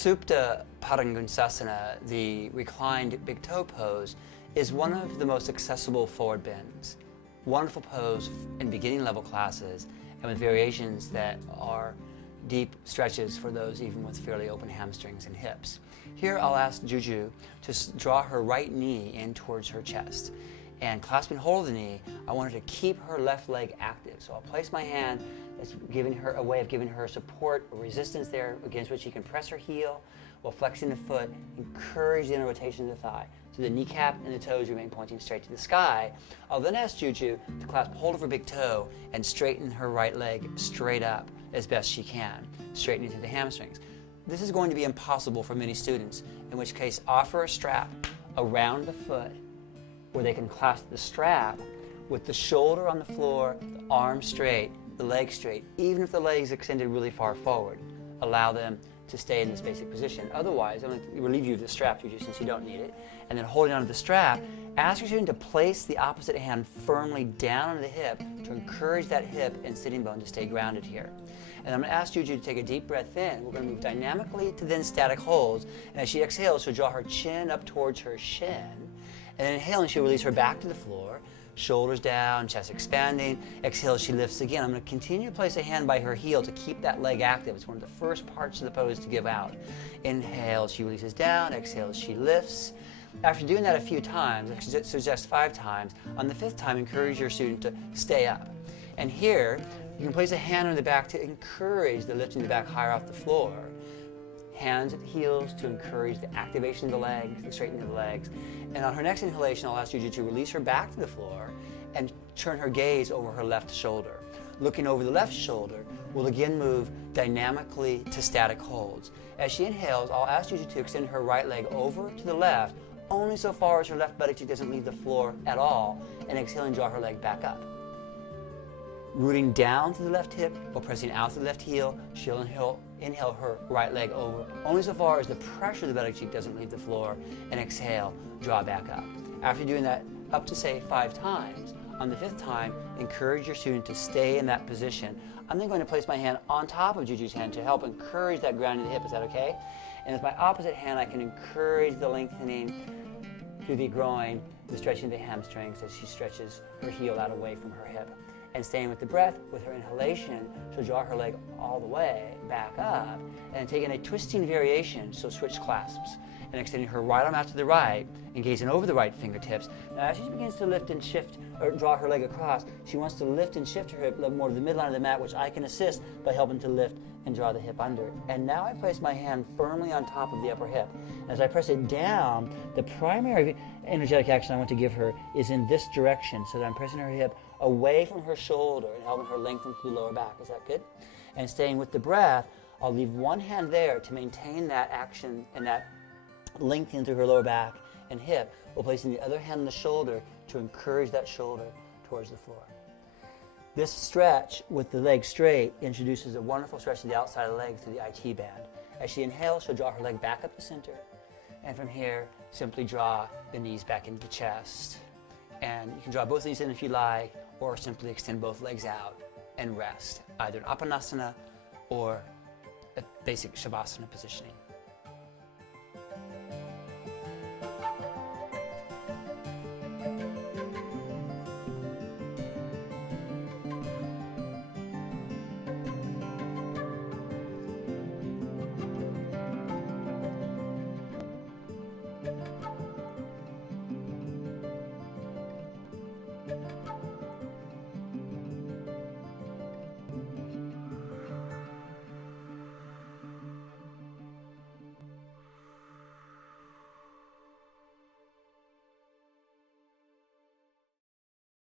Supta Padanguthasana, the reclined big toe pose, is one of the most accessible forward bends. Wonderful pose in beginning level classes and with variations that are deep stretches for those even with fairly open hamstrings and hips. Here I'll ask Juju to draw her right knee in towards her chest. And clasping hold of the knee, I want her to keep her left leg active. So I'll place my hand, that's giving her a way of giving her support or resistance there against which she can press her heel while flexing the foot, encourage the inner rotation of the thigh. So the kneecap and the toes remain pointing straight to the sky. I'll then ask Juju to clasp hold of her big toe and straighten her right leg straight up as best she can, straightening through the hamstrings. This is going to be impossible for many students, in which case offer a strap around the foot where they can clasp the strap with the shoulder on the floor, the arm straight, the leg straight, even if the leg is extended really far forward. Allow them to stay in this basic position. Otherwise, I'm going to relieve you of the strap, Juju, since you don't need it. And then holding onto the strap, ask your student to place the opposite hand firmly down on the hip to encourage that hip and sitting bone to stay grounded here. And I'm going to ask Juju to take a deep breath in. We're going to move dynamically to then static holds. And as she exhales, she'll draw her chin up towards her shin. And then inhaling, she'll release her back to the floor, shoulders down, chest expanding. Exhale, she lifts again. I'm going to continue to place a hand by her heel to keep that leg active. It's one of the first parts of the pose to give out. Inhale, she releases down. Exhale, she lifts. After doing that a few times, I suggest 5 times, on the 5th time, encourage your student to stay up. And here, you can place a hand on the back to encourage the lifting the back higher off the floor. Hands at the heels to encourage the activation of the legs, the straightening of the legs. And on her next inhalation, I'll ask Juju to release her back to the floor and turn her gaze over her left shoulder. Looking over the left shoulder, we'll again move dynamically to static holds. As she inhales, I'll ask Juju to extend her right leg over to the left, only so far as her left buttock cheek doesn't leave the floor at all, and exhaling, draw her leg back up. Rooting down to the left hip or pressing out to the left heel, she'll inhale her right leg over, only so far as the pressure of the buttock cheek doesn't leave the floor, and exhale, draw back up. After doing that up to, say, 5 times, on the 5th time, encourage your student to stay in that position. I'm then going to place my hand on top of Juju's hand to help encourage that grounding of the hip. Is that okay? And with my opposite hand, I can encourage the lengthening through the groin, the stretching of the hamstrings as she stretches her heel out away from her hip. And staying with the breath, with her inhalation, she'll draw her leg all the way back up, and taking a twisting variation, so switch clasps, and extending her right arm out to the right, and gazing over the right fingertips. Now as she begins to lift and shift, or draw her leg across, she wants to lift and shift her hip a little more to the midline of the mat, which I can assist by helping to lift and draw the hip under. And now I place my hand firmly on top of the upper hip. As I press it down, the primary energetic action I want to give her is in this direction, so that I'm pressing her hip away from her shoulder and helping her lengthen through the lower back. Is that good? And staying with the breath, I'll leave one hand there to maintain that action and that lengthening through her lower back and hip, while placing the other hand on the shoulder to encourage that shoulder towards the floor. This stretch with the leg straight introduces a wonderful stretch to the outside of the leg through the IT band. As she inhales, she'll draw her leg back up the center. And from here, simply draw the knees back into the chest. And you can draw both knees in if you like, or simply extend both legs out and rest, either in Apanasana or a basic Shavasana positioning.